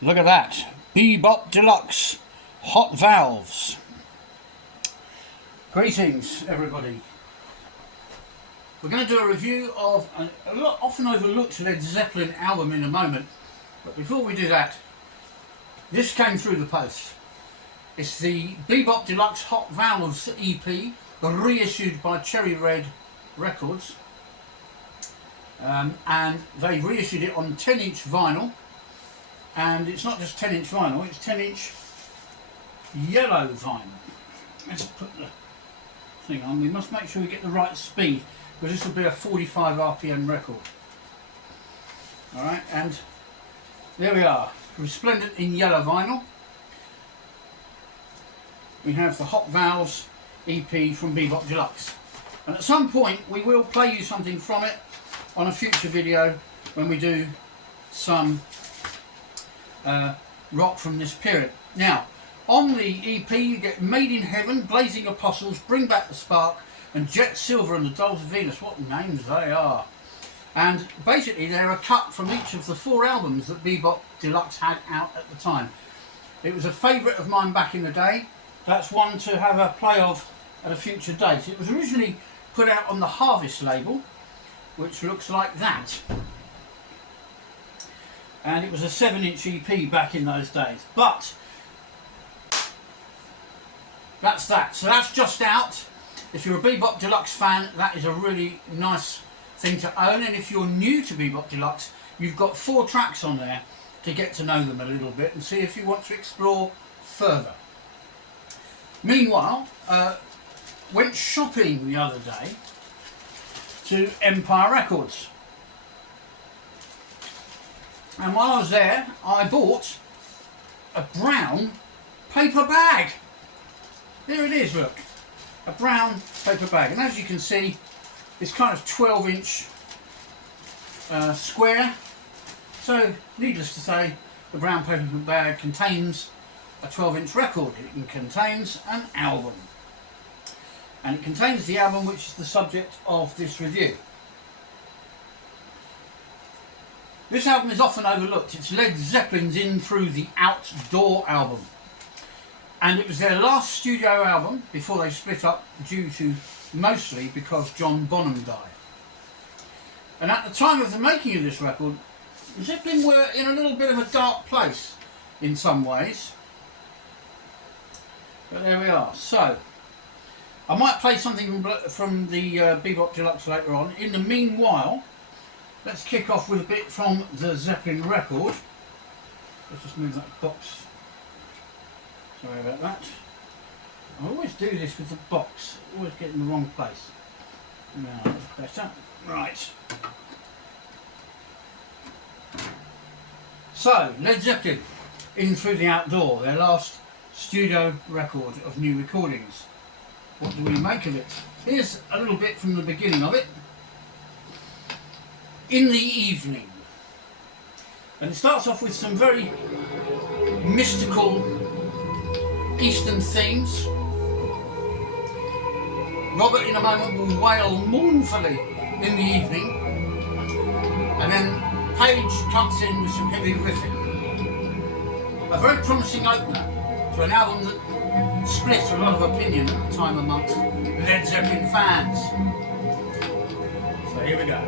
Look at that. Be Bop Deluxe Hot Valves. Greetings, everybody. We're going to do a review of a lot often overlooked Led Zeppelin album in a moment. But before we do that, this came through the post. It's the Be Bop Deluxe Hot Valves EP, reissued by Cherry Red Records. And they reissued it on 10-inch vinyl. And it's not just 10-inch vinyl, it's 10-inch yellow vinyl. Let's put the thing on. We must make sure we get the right speed, because this will be a 45 RPM record. Alright, and there we are. Resplendent in yellow vinyl. We have the Hot Valves EP from Be Bop Deluxe. And at some point we will play you something from it on a future video when we do some rock from this period. Now, on the EP you get Made in Heaven, Blazing Apostles, Bring Back the Spark, and Jet Silver and the Dolls of Venus. What names they are. And basically they're a cut from each of the 4 albums that Be Bop Deluxe had out at the time. It was a favourite of mine back in the day. That's one to have a play of at a future date. It was originally put out on the Harvest label, which looks like that. And it was a 7-inch EP back in those days. But that's that. So that's just out. If you're a Be Bop Deluxe fan, that is a really nice thing to own. And if you're new to Be Bop Deluxe, you've got 4 tracks on there to get to know them a little bit and see if you want to explore further. Meanwhile, went shopping the other day to Empire Records. And while I was there, I bought a brown paper bag. There it is, look. A brown paper bag. And as you can see, it's kind of 12-inch square. So, needless to say, the brown paper bag contains a 12-inch record. It contains an album. And it contains the album which is the subject of this review. This album is often overlooked. It's Led Zeppelin's In Through the Outdoor album. And it was their last studio album before they split up, due to mostly because John Bonham died. And at the time of the making of this record, Zeppelin were in a little bit of a dark place in some ways. But there we are. So, I might play something from the Be Bop Deluxe later on. In the meanwhile, let's kick off with a bit from the Zeppelin record. Let's just move that box. Sorry about that. I always do this with the box. Always get in the wrong place. Now that's better. Right. So, Led Zeppelin, In Through the Outdoor, their last studio record of new recordings. What do we make of it? Here's a little bit from the beginning of it. In the Evening. And it starts off with some very mystical Eastern themes. Robert in a moment will wail mournfully in the evening, and then Page cuts in with some heavy riffing. A very promising opener to an album that split a lot of opinion at the time amongst Led Zeppelin fans. So here we go.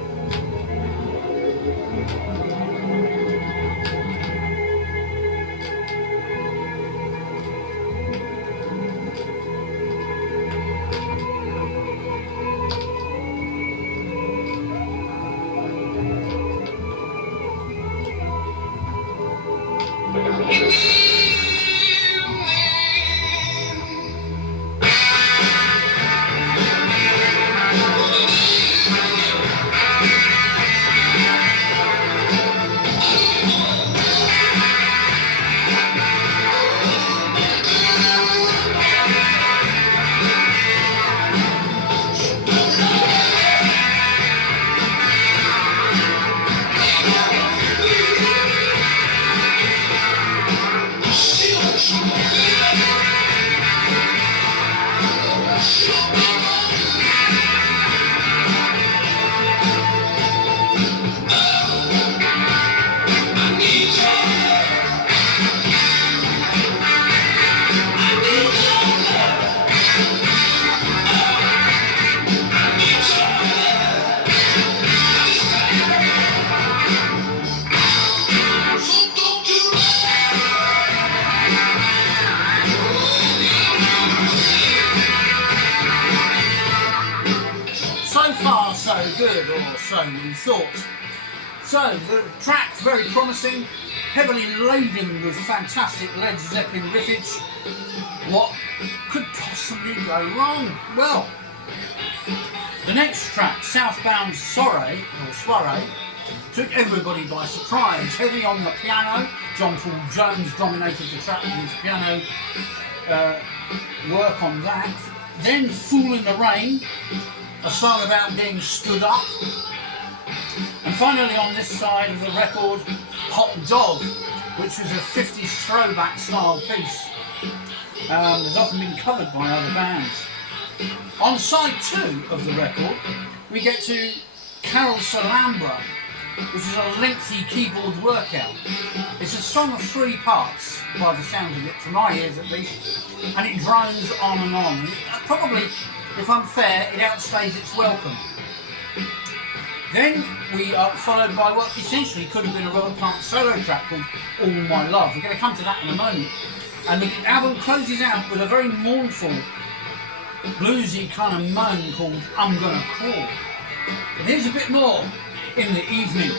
good, or so we thought. So the track's very promising, heavily laden with fantastic Led Zeppelin riffage. What could possibly go wrong? Well, the next track, Southbound Soiree, took everybody by surprise. Heavy on the piano, John Paul Jones dominated the track with his piano work on that. Then Fool in the Rain, a song about being stood up. And finally on this side of the record, Hot Dog, which was a 50s throwback style piece. Has often been covered by other bands. On side 2 of the record, we get to Carouselambra, which is a lengthy keyboard workout. It's a song of 3 parts, by the sound of it, to my ears at least, and it drones on and on. Probably, if I'm fair, it outstays its welcome. Then we are followed by what essentially could have been a Robert Plant solo track called All My Love. We're going to come to that in a moment. And the album closes out with a very mournful, bluesy kind of moan called I'm Gonna Crawl. But here's a bit more in the evening.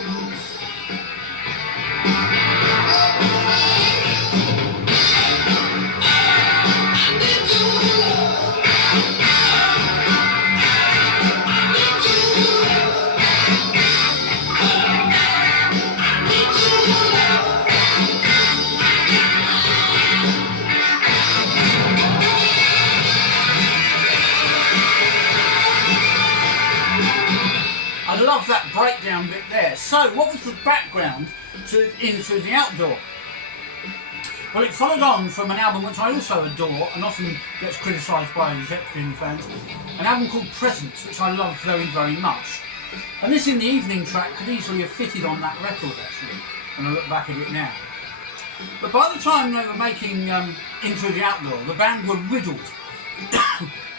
I love that breakdown bit there. So, what was the background to Into the Outdoor? Well, it followed on from an album which I also adore and often gets criticised by Zeppelin fans, an album called Presence, which I love very, very much. And this In the Evening track could easily have fitted on that record, actually, when I look back at it now. But by the time they were making Into the Outdoor, the band were riddled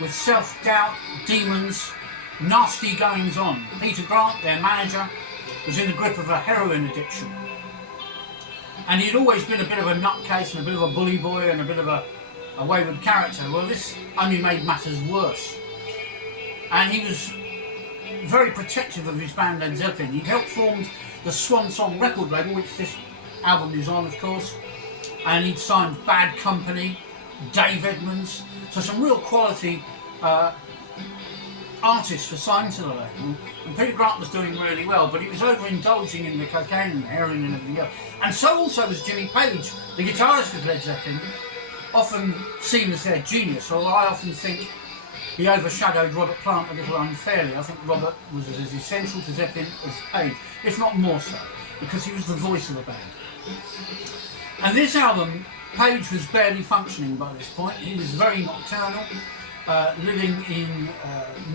with self-doubt, demons, nasty goings on. Peter Grant, their manager, was in the grip of a heroin addiction. And he'd always been a bit of a nutcase and a bit of a bully boy and a bit of a wayward character. Well, this only made matters worse. And he was very protective of his band Led Zeppelin. He'd helped form the Swan Song record label, which this album is on, of course. And he'd signed Bad Company, Dave Edmunds, so some real quality artists were signed to the label, and Peter Grant was doing really well, but he was overindulging in the cocaine and the heroin and everything else. And so also was Jimmy Page, the guitarist with Led Zeppelin, often seen as their genius, although I often think he overshadowed Robert Plant a little unfairly. I think Robert was as essential to Zeppelin as Page, if not more so, because he was the voice of the band. And this album, Page was barely functioning by this point. He was very nocturnal, living in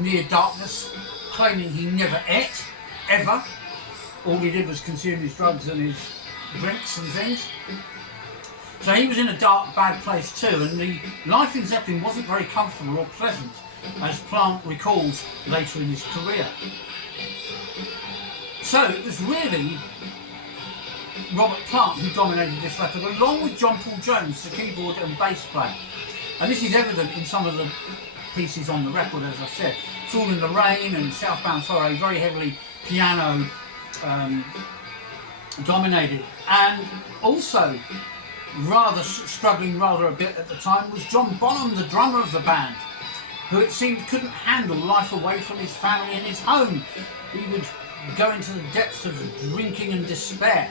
near darkness, claiming he never ate, ever. All he did was consume his drugs and his drinks and things. So he was in a dark, bad place too, and the life in Zeppelin wasn't very comfortable or pleasant, as Plant recalls later in his career. So it was really Robert Plant who dominated this record, along with John Paul Jones, the keyboard and bass player. And this is evident in some of the pieces on the record, as I said. Fool in the Rain and Southbound Soiree, very heavily piano dominated. And also, struggling a bit at the time, was John Bonham, the drummer of the band, who it seemed couldn't handle life away from his family and his home. He would go into the depths of drinking and despair.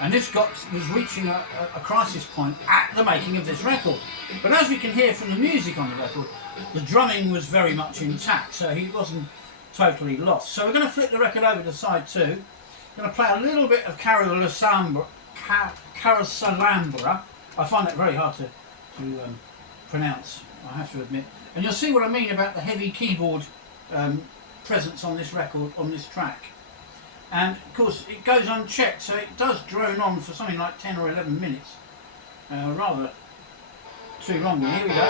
And this was reaching a crisis point at the making of this record. But as we can hear from the music on the record, the drumming was very much intact, so he wasn't totally lost. So we're going to flip the record over to side 2. We're going to play a little bit of Carouselambra. I find that very hard to pronounce, I have to admit. And you'll see what I mean about the heavy keyboard presence on this record, on this track. And of course it goes unchecked, so it does drone on for something like 10 or 11 minutes. Rather too long. Here we go.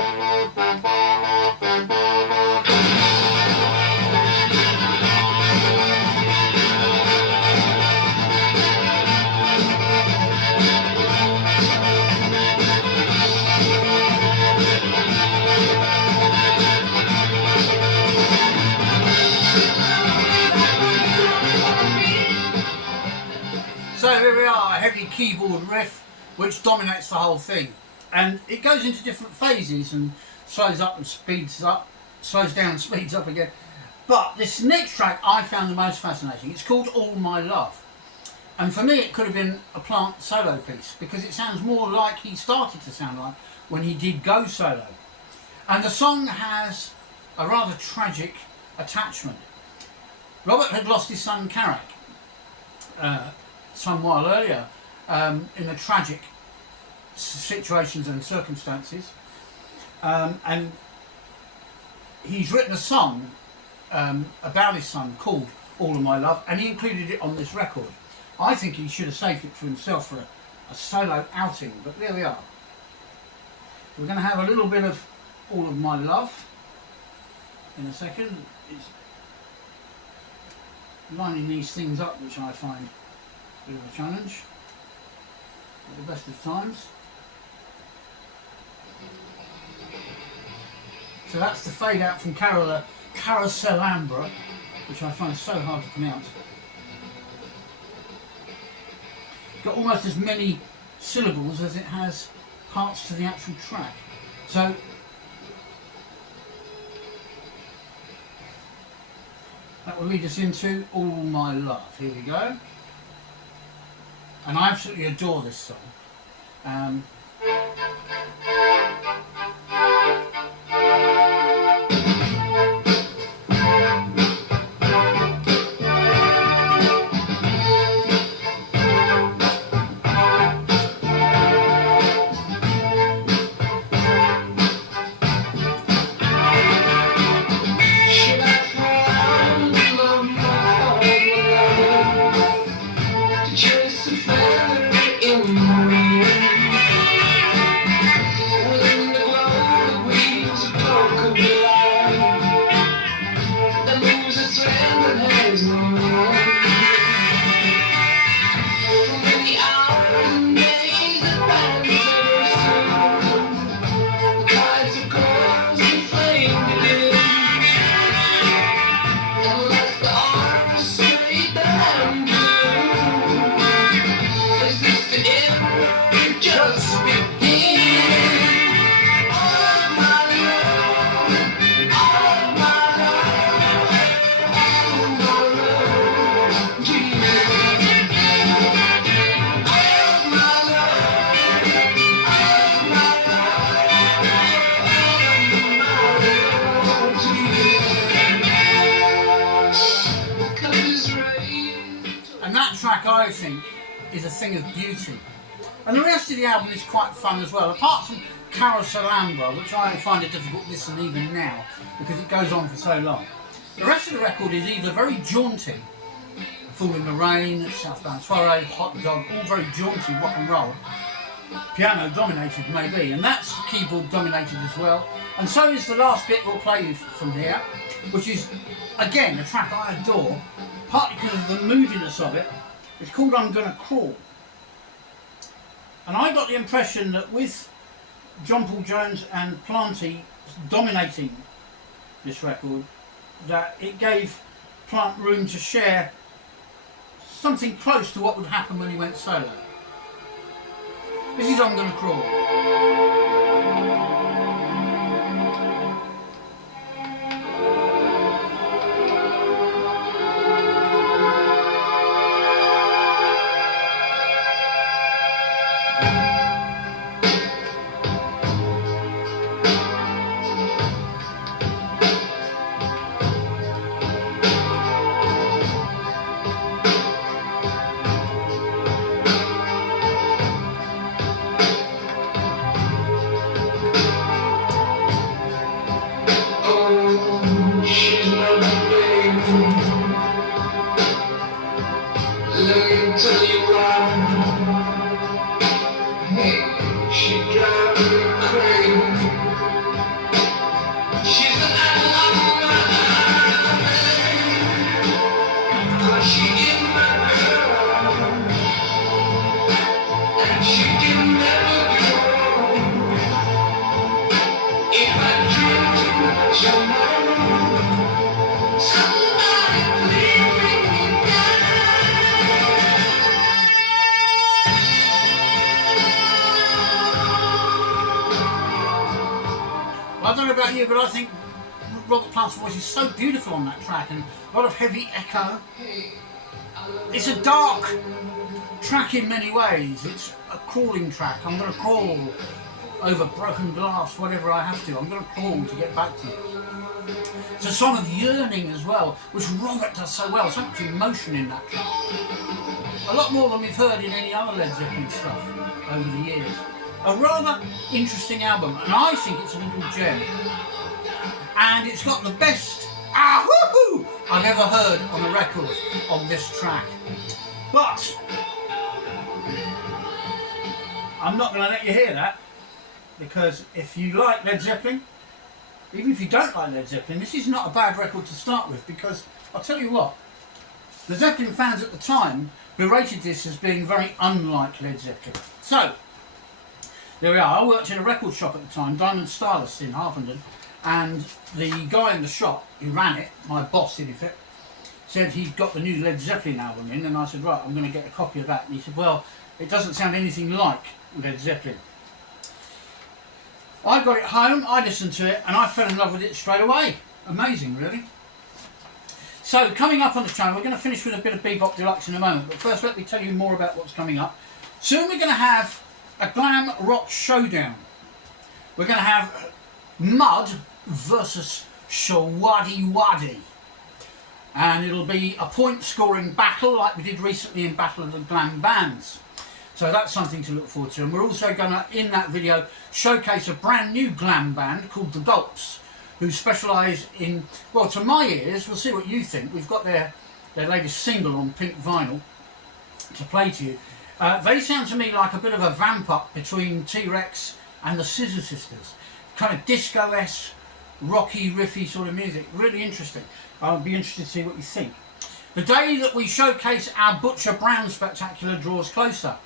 heavy keyboard riff which dominates the whole thing, and it goes into different phases and slows up and speeds up, slows down and speeds up again. But this next track I found the most fascinating. It's called All My Love, and for me it could have been a Plant solo piece because it sounds more like he started to sound like when he did go solo. And the song has a rather tragic attachment. Robert had lost his son Carrick some while earlier in the tragic situations and circumstances, and he's written a song about his son called All of My Love, and he included it on this record. I think he should have saved it for himself for a solo outing, but there we are. We're going to have a little bit of All of My Love in a second. It's lining these things up, which I find a bit of a challenge at the best of times. So that's the fade out from Carouselambra, which I find so hard to pronounce. It's got almost as many syllables as it has parts to the actual track. So that will lead us into All My Love. Here we go. And I absolutely adore this song. I think is a thing of beauty, and the rest of the album is quite fun as well, apart from Carouselambra, which I find a difficult listen even now because it goes on for so long. The rest of the record is either very jaunty, Fool in the Rain, Southbound Foray, Hot Dog, all very jaunty rock and roll, piano dominated maybe, and that's keyboard dominated as well, and so is the last bit we'll play you from here, which is again a track I adore, partly because of the moodiness of it. It's called I'm Gonna Crawl. And I got the impression that with John Paul Jones and Planty dominating this record, that it gave Plant room to share something close to what would happen when he went solo. This is I'm Gonna Crawl. don't know about you, but I think Robert Plant's voice is so beautiful on that track, and a lot of heavy echo. It's a dark track in many ways. It's a crawling track. I'm going to crawl over broken glass, whatever I have to. I'm going to crawl to get back to you. It's a song of yearning as well, which Robert does so well. So much emotion in that track. A lot more than we've heard in any other Led Zeppelin stuff over the years. A rather interesting album, and I think it's a little gem. And it's got the best I've ever heard on a record on this track. But I'm not going to let you hear that, because if you like Led Zeppelin, even if you don't like Led Zeppelin, this is not a bad record to start with, because I'll tell you what, the Zeppelin fans at the time berated this as being very unlike Led Zeppelin. So, there we are. I worked in a record shop at the time, Diamond Stylist in Harpenden, and the guy in the shop who ran it, my boss in effect, said he'd got the new Led Zeppelin album in, and I said, right, I'm going to get a copy of that. And he said, well, it doesn't sound anything like Led Zeppelin. I got it home, I listened to it, and I fell in love with it straight away. Amazing, really. So, coming up on the channel, we're going to finish with a bit of Be Bop Deluxe in a moment, but first let me tell you more about what's coming up. Soon we're going to have a glam rock showdown. We're going to have Mud versus Shawadi Wadi. And it'll be a point scoring battle like we did recently in Battle of the Glam Bands. So that's something to look forward to. And we're also going to, in that video, showcase a brand new glam band called the Gulps, who specialise in, well, to my ears, we'll see what you think. We've got their latest single on pink vinyl to play to you. They sound to me like a bit of a vamp up between T-Rex and the Scissor Sisters. Kind of disco-esque, rocky, riffy sort of music. Really interesting. I'll be interested to see what you think. The day that we showcase our Butcher Brown Spectacular draws closer.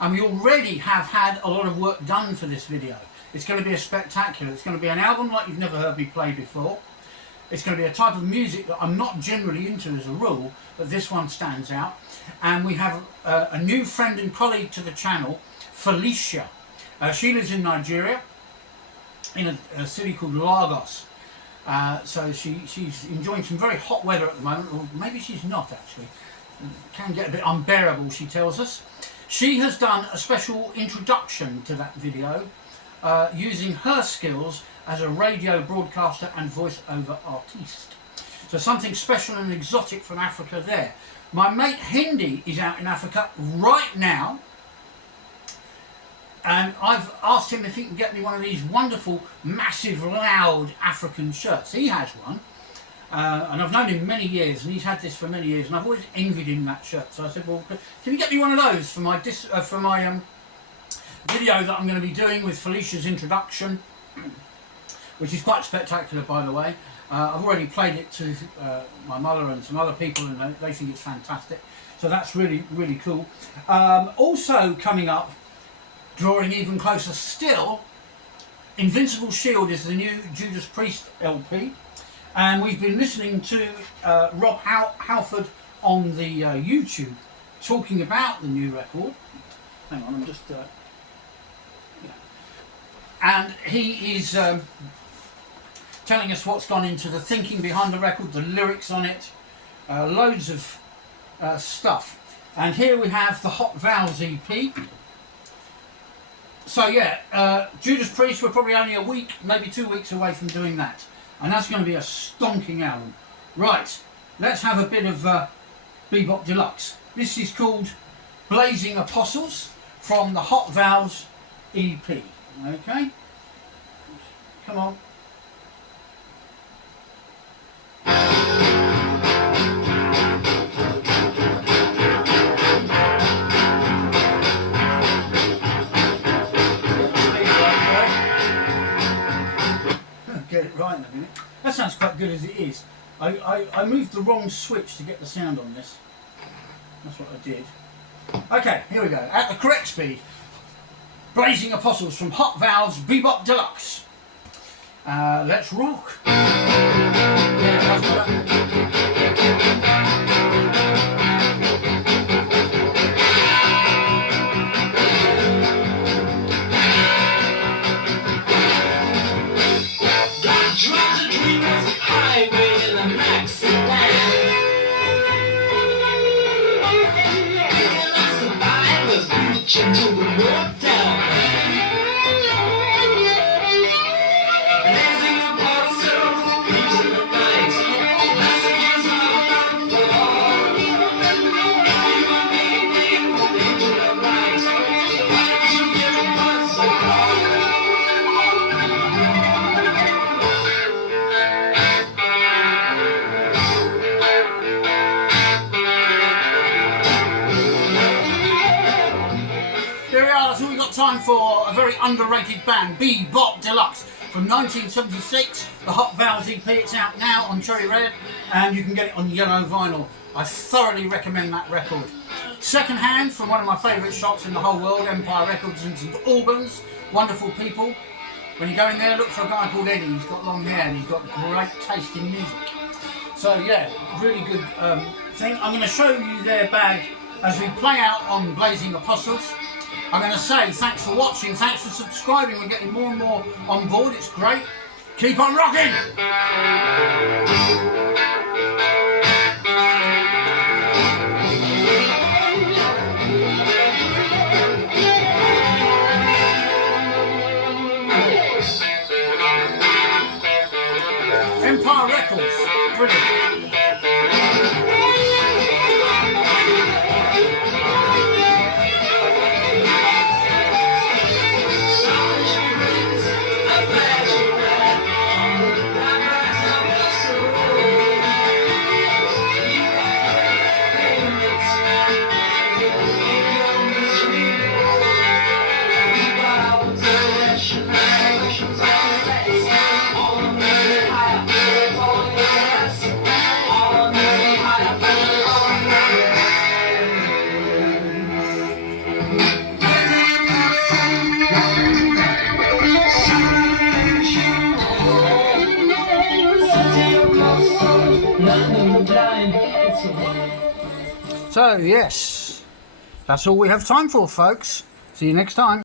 And we already have had a lot of work done for this video. It's going to be a spectacular. It's going to be an album like you've never heard me play before. It's going to be a type of music that I'm not generally into as a rule, but this one stands out. And we have a new friend and colleague to the channel, Felicia. She lives in Nigeria, in a city called Lagos. So she's enjoying some very hot weather at the moment, or maybe she's not actually. It can get a bit unbearable, she tells us. She has done a special introduction to that video using her skills as a radio broadcaster and voice-over artiste. So something special and exotic from Africa there. My mate Hindi is out in Africa right now, and I've asked him if he can get me one of these wonderful, massive, loud African shirts. He has one. And I've known him many years, and he's had this for many years, and I've always envied him that shirt. So I said, well, can you get me one of those for my video that I'm going to be doing with Felicia's introduction, which is quite spectacular, by the way. I've already played it to my mother and some other people, and they think it's fantastic. So that's really, really cool. Also coming up, drawing even closer still, Invincible Shield is the new Judas Priest LP. And we've been listening to Rob Halford on the YouTube talking about the new record. Hang on, I'm just... yeah. And he is telling us what's gone into the thinking behind the record, the lyrics on it, loads of stuff. And here we have the Hot Valves EP. So yeah, Judas Priest, we're probably only a week, maybe 2 weeks away from doing that. And that's going to be a stonking album. Right, let's have a bit of Be Bop Deluxe. This is called Blazing Apostles from the Hot Valves EP. Okay? Come on. Get it right in a minute. That sounds quite good as it is. I moved the wrong switch to get the sound on this. That's what I did. Okay, here we go. At the correct speed. Blazing Apostles from Hot Valves, Be Bop Deluxe. Let's rock. Yeah, that's what Gentle the walk down. Blazing apostles, into the night. Messages of love for all. Human being, angel of light. Why don't you give us a call? Here we are, that's all we've got time for. A very underrated band, Be Bop Deluxe, from 1976. The Hot Vowels EP, it's out now on Cherry Red, and you can get it on yellow vinyl. I thoroughly recommend that record. Second hand from one of my favourite shops in the whole world, Empire Records in St Albans. Wonderful people. When you go in there, look for a guy called Eddie. He's got long hair and he's got great taste in music. So yeah, really good thing. I'm going to show you their bag as we play out on Blazing Apostles. I'm going to say thanks for watching, thanks for subscribing. We're getting more and more on board. It's great. Keep on rocking! Empire Records, brilliant. So yes, that's all we have time for, folks. See you next time.